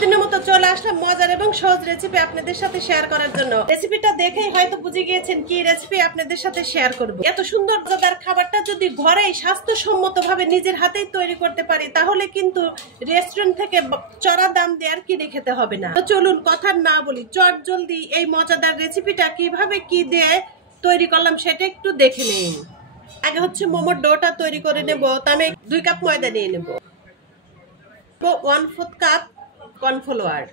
প্রতিদিনের মতো চলে আসলাম মজার এবং সহজ রেসিপি আপনাদের সাথে শেয়ার করার জন্য। রেসিপিটা দেখেই হয়তো বুঝে গিয়েছেন কি রেসিপি আপনাদের সাথে শেয়ার করব। এত সুন্দর মজাদার খাবারটা যদি ঘরেই স্বাস্থ্যসম্মতভাবে নিজের হাতেই তৈরি করতে পারি তাহলে কিন্তু রেস্টুরেন্ট থেকে চড়া দাম দিয়ে আর কিনে খেতে হবে না। তো চলুন কথা না বলি, চট জলদি এই মজাদার রেসিপিটা কিভাবে কি দিয়ে তৈরি করলাম সেটা একটু দেখে নিন। আগে হচ্ছে মোমোর ডোটা তৈরি করে নেব। তো আমি 2 কাপ ময়দা নিয়ে নেব, 1/4 কাপ কর্নফ্লাওয়ার।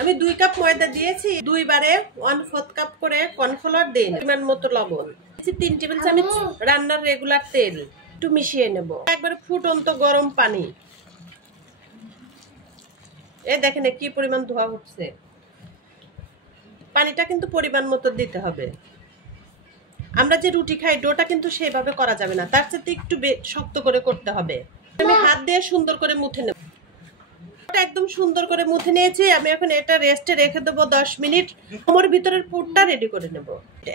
আমি 2 কাপ ময়দা দিয়েছি, 2 বারে 1/4 কাপ করে কর্নফ্লাওয়ার দিন। পরিমাণ মতো লবণ, 3 টেবিল চামচ রান্নার রেগুলার তেল, একটু মিশিয়ে নেব। একবারে ফুটন্ত গরম পানি। এই দেখেন কি পরিমাণ ধোয়া উঠছে। পানিটা কিন্তু পরিমাণ মতো দিতে হবে। আমরা যে রুটি খাই ডোটা কিন্তু সেভাবে করা যাবে না, তার সাথে একটু শক্ত করে করতে হবে। আমি হাত দিয়ে সুন্দর করে মুথে নেব। একদম সুন্দর করে মুথে নিয়েছি। আমি এখন এটা রেস্টে রেখে দেবো 10 মিনিট। মোমোর ভিতরের পুরটা রেডি করে নেব।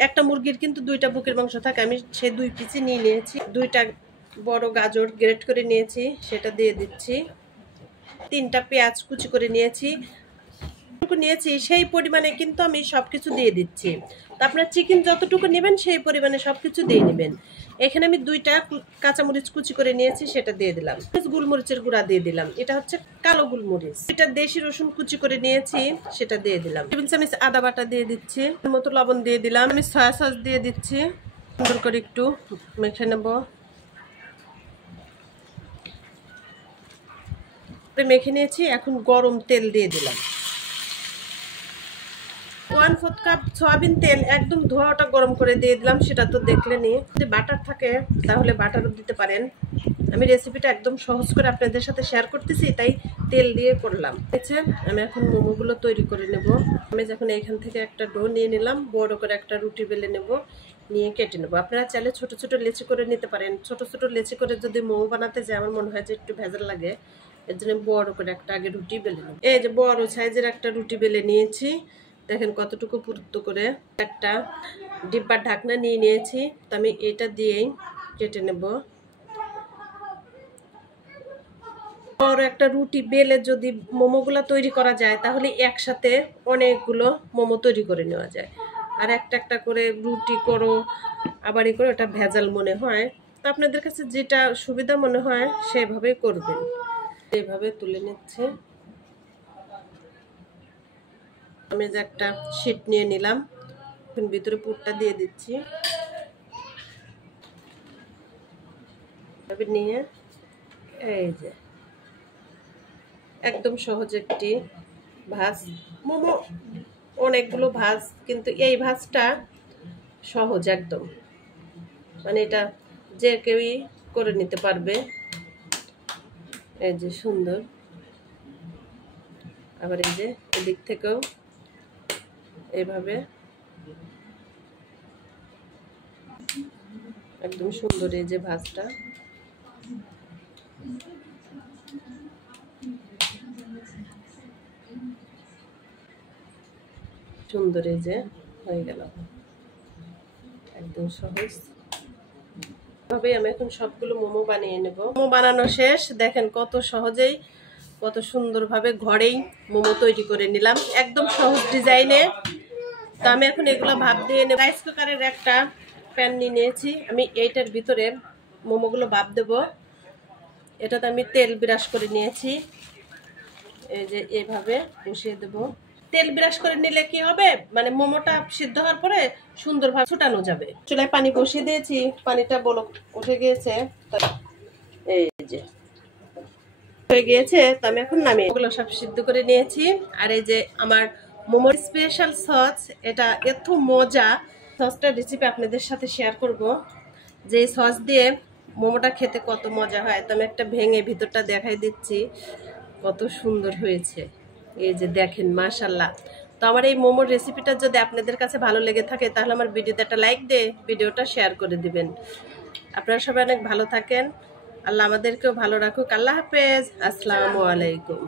একটা মুরগির কিন্তু 2টা বুকের মাংস থাকে, আমি সেই 2 পিসই নিয়ে নিয়েছি। 2টা বড় গাজর গ্রেট করে নিয়েছি, সেটা দিয়ে দিচ্ছি। 3টা পেঁয়াজ কুচি করে নিয়েছি সেই পরিমাণে কিন্তু আমি সবকিছু দিয়ে দিচ্ছি। তো আপনার চিকেন যতটুকু নেবেন সেই পরিমাণে সবকিছু দিয়ে নেবেন। এখানে আমি 2টা কাঁচামরিচ কুচি করে নিয়েছি, সেটা দিয়ে দিলাম। গোলমরিচের গুঁড়া দিয়ে দিলাম, এটা হচ্ছে কালো গোলমরিচ। এটা দেশি রসুন কুচি করে নিয়েছি, সেটা দিয়ে দিলাম। টেবিল চামচ আদা বাটা দিয়ে দিচ্ছি, মতো লবণ দিয়ে দিলাম। আমি সয়া সস দিয়ে দিচ্ছি, সুন্দর করে একটু মেখে নেব। মেখে নিয়েছি, এখন গরম তেল দিয়ে দিলাম। 1/4 কাপ সয়াবিন তেল একদম ধোয়াটা গরম করে দিয়ে দিলাম। সেটা তো দেখলেনই। যদি বাটার থাকে তাহলে বাটারও দিতে পারেন। আমি রেসিপিটা একদম সহজ করে আপনাদের সাথে শেয়ার করতেছি, তাই তেল দিয়ে করলাম। আমি এখন মোমোগুলো তৈরি করে নেব। আমি যখন এখান থেকে একটা ডো নিয়ে নিলাম, বড় করে একটা রুটি বেলে নেব, নিয়ে কেটে নেব। আপনারা চাইলে ছোট ছোট লেচি করে নিতে পারেন। ছোট ছোট লেচি করে যদি মোমো বানাতে যায় আমার মনে হয় যে একটু ভেজাল লাগে, এর জন্য বড় করে একটা আগে রুটি বেলে নেব। এই যে বড় সাইজের একটা রুটি বেলে নিয়েছি, দেখেন কতটুকু পুরুত্ব করে। একটা ডিব্বার ঢাকনা নিয়ে নিয়েছি, তো আমি এটা দিয়েই কেটে নেব। বড় একটা রুটি বেলে যদি মোমোগুলো তৈরি করা যায় তাহলে একসাথে অনেকগুলো মোমো তৈরি করে নেওয়া যায়। আর একটা একটা করে রুটি করো আবার করে, ওটা ভেজাল মনে হয়। তো আপনাদের কাছে যেটা সুবিধা মনে হয় সেভাবেই করবেন। এইভাবে তুলে নিচ্ছে। আমি যে একটা শীট নিয়ে নিলাম, এখন ভিতরে পুরটা দিয়ে দিচ্ছি। নিয়ে এই যে একদম সহজ একটি ভাজ। মোমো অনেকগুলো ভাজ, কিন্তু এই ভাজটা সহজ একদম, মানে এটা যে কেউই করে নিতে পারবে। এই যে সুন্দর। আবার এই যে এদিক থেকেও এইভাবে একদম সুন্দর। এই যে ভাজটা সুন্দর, এই যে হয়ে গেল, একদম সহজ ভাবে। আমি এখন সবগুলো মোমো বানিয়ে নেব। মোমো বানানো শেষ, দেখেন কত সহজেই কত সুন্দরভাবে ঘরেই মোমো তৈরি করে নিলাম, একদম সহজ ডিজাইনে। তো আমি এখন এগুলো ভাপ দিয়ে নেব। রাইস কুকারের একটা প্যান নিয়ে নিয়েছি, আমি এইটার ভিতরে মোমোগুলো ভাপ দেব। এটাতে আমি তেল ব্রাশ করে নিয়েছি, এই যে এইভাবে বসিয়ে দেব। তেল ব্রাশ করে নিলে কি হবে, মানে মোমোটা সিদ্ধ হওয়ার পরে সুন্দরভাবে ছুটানো যাবে। চুলায় পানি বসিয়ে দিয়েছি, পানিটা বলক উঠে গিয়েছে, এই যে হয়ে গিয়েছে। তো আমি এখন নামিয়ে ওগুলো সব সিদ্ধ করে নিয়েছি। আর এই যে আমার মোমোর স্পেশাল সস, এটা এত মজা। সসটার রেসিপি আপনাদের সাথে শেয়ার করব, যে সস দিয়ে মোমোটা খেতে কত মজা হয়। তো আমি একটা ভেঙে ভিতরটা দেখাই দিচ্ছি, কত সুন্দর হয়েছে। এই যে দেখেন, মাশাআল্লাহ। তো আমার এই মোমোর রেসিপিটা যদি আপনাদের কাছে ভালো লেগে থাকে তাহলে আমার ভিডিওতে একটা লাইক দিয়ে ভিডিওটা শেয়ার করে দিবেন। আপনারা সবাই অনেক ভালো থাকেন, আল্লাহ আমাদেরকেও ভালো রাখুক। আল্লাহ হাফেজ, আসসালামু আলাইকুম।